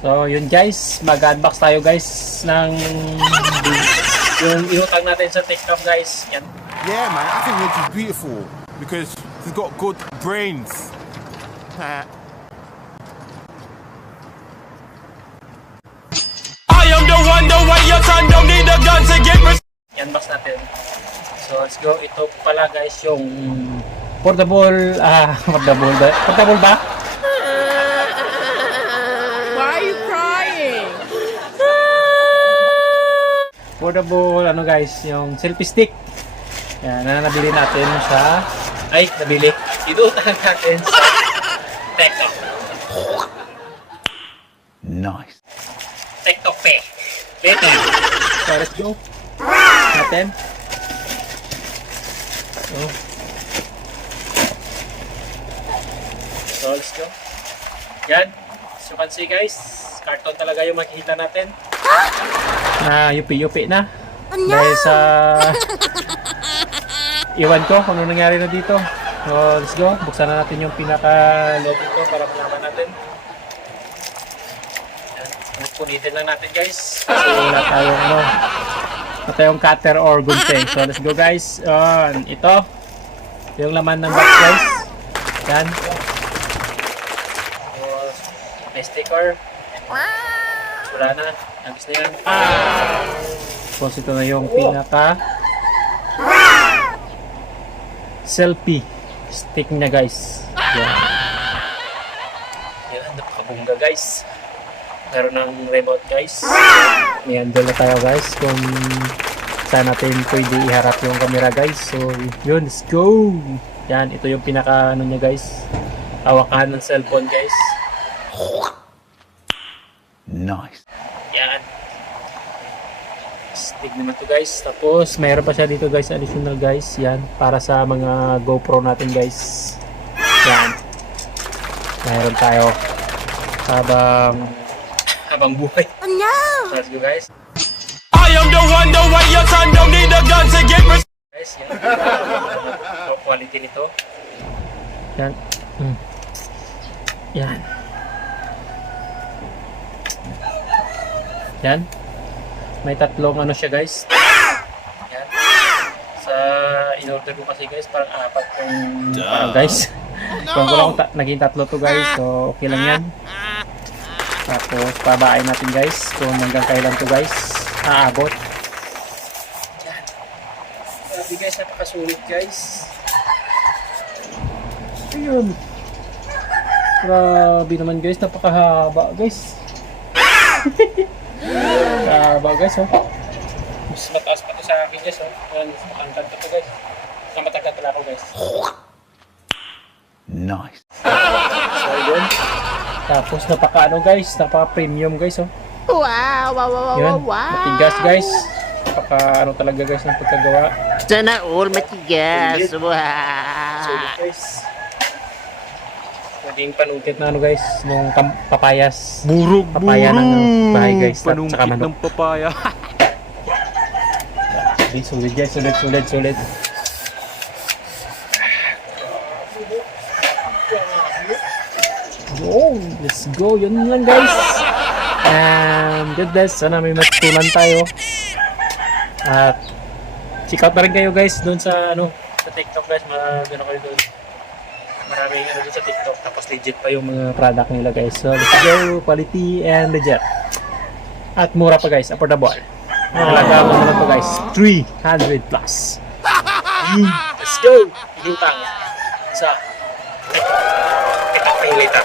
So yun guys, mag-unbox tayo guys ng yung inutang natin sa TikTok guys. Yan. Yeah, man, I think Rich is beautiful because he's got good brains. I am the one, the way your son don't need a gun to get I-unbox natin. So let's go. Ito pala guys yung portable, portable ba? Why are you crying? Portable, ano guys, yung selfie stick. Yan, na nabili natin sa, Inutang natin sa TikTok. Nice. TikTok Pay. Later. So let's go. Natin. So let's go. Yan. So you can see guys, carton talaga yung makikita natin. Na yupi-yupi na. Dahil sa iwan ko kung ano nangyari na dito. So let's go. Buksan na natin yung pinaka-log ito para malaman natin. Punitin lang natin guys. Kasi wala tayong cutter or gunting. So let's go guys. Ito yung laman ng box guys. Yan. May sticker. Wala na. Nagis na yan. Tapos ito na yung pinaka selfie stick niya guys. Yan. Yan. Napakabungga guys. Meron ng remote guys. May handle na tayo guys kung saan natin pwede iharap yung camera guys. So yun, let's go. Yan, ito yung pinaka ano niya guys. Hawakan ng cellphone guys. Nice. Yan. Stick naman to guys. Tapos mayroon pa siya dito guys, additional guys. Yan, para sa mga GoPro natin guys. Yan. Mayroon tayo habang buhay. Oh no! Let's go guys. I am the one, the way your son don't need a gun to get Guys, yan. So, quality nito. Yan. Yan. Yan. May tatlong ano siya guys. Yan. Sa in-order ko kasi guys, parang apat yung parang guys. Kung ko lang naging tatlo to guys, so okay lang yan. Tapos pabain natin guys kung hanggang kailan to guys aabot. Yan. Grabe guys, napakasulit guys. Ayun. Grabe naman guys, napakahaba guys. Haba guys oh. Mas mataas pa to sa akin guys oh. Yan, mas matangkad to guys. Mas matangkad pala ako guys. Nice. So yun. Tapos napaka ano guys, napaka premium guys oh. Wow! Wow! Wow! Yan, Wow! Wow! matigas guys. Napaka ano talaga guys ng pagkagawa. Sana all matigas! So Wow! guys, naging panukit na ano guys, nung papayas. Papaya ng bahay guys. Panungkit Tsaka manok. ng papaya. Sulit guys, sulit. Oh, let's go. Yun lang guys. And God bless. Sana may matutunan tayo. At check out na rin kayo guys doon sa sa TikTok guys. Magano kayo doon. Maraming doon sa TikTok. Tapos legit pa yung mga product nila guys. So let's go. Quality and legit. At mura pa guys. Affordable. Talaga mo na to guys. 300 plus. Let's go. Inutang sa TikTok Pay later.